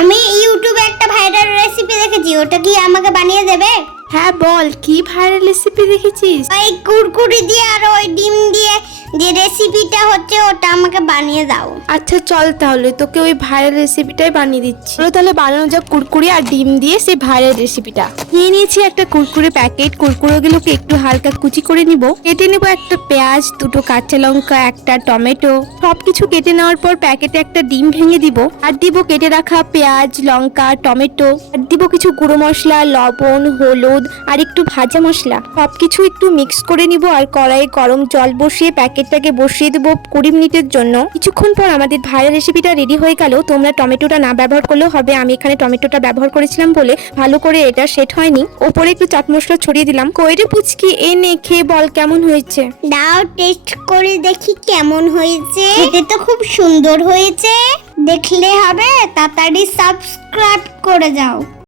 আমি ইউটিউবে একটা ভাইরাল রেসিপি দেখেছি ওটা কি আমাকে বানিয়ে দেবে? হ্যাঁ বল কি ভাইরাল রেসিপি দেখেছিস? ওই কুরকুরি দিয়ে আর ওই ডিম দিয়ে যে রেসিপিটা হচ্ছে ওটা আমাকে বানিয়ে দাও। আচ্ছা চল তাহলে, তোকে ওই ভাইরাল রেসিপিটাই বানিয়ে দিচ্ছি। চলো তাহলে বানানো যাক কুরকুরি আর ডিম দিয়ে সেই ভাইরাল রেসিপিটা নিয়ে নিয়েছি একটা কুরকুরে প্যাকেট কুরকুরেগুলোকে একটু হালকা কুচি করে নিব। কেটে নেব একটা পেঁয়াজ, দুটো কাঁচা লঙ্কা, একটা টমেটো। সবকিছু কেটে নেওয়ার পর প্যাকেটে একটা ডিম ভেঙে দিব। আর দিব কেটে রাখা পেঁয়াজ, লঙ্কা, টমেটো। আর দিব কিছু গুঁড়ো মশলা, লবণ, হলুদ আর একটু ভাজা মশলা। সবকিছু একটু মিক্স করে নিব আর কড়াইয়ে গরম জল বসিয়ে প্যাকেটটাকে বসিয়ে দেবো কুড়ি মিনিটের জন্য। কিছুক্ষণ পর আমাদের ভাইরাল রেসিপিটা রেডি হয়ে গেল। তোমরা টমেটোটা না ব্যবহার করলেও হবে। আমি এখানে টমেটোটা ব্যবহার করেছিলাম বলে ভালো করে এটা সেট হয়নি। ওপরে একটু চাট মশলা ছড়িয়ে দিলাম। কইরে পুচকি এনে খেয়ে বল কেমন হয়েছে? দাও টেস্ট করে দেখি কেমন হয়েছে। খেতে তো খুব সুন্দর হয়েছে। দেখলে হবে, তাড়াতাড়ি সাবস্ক্রাইব করে যাও।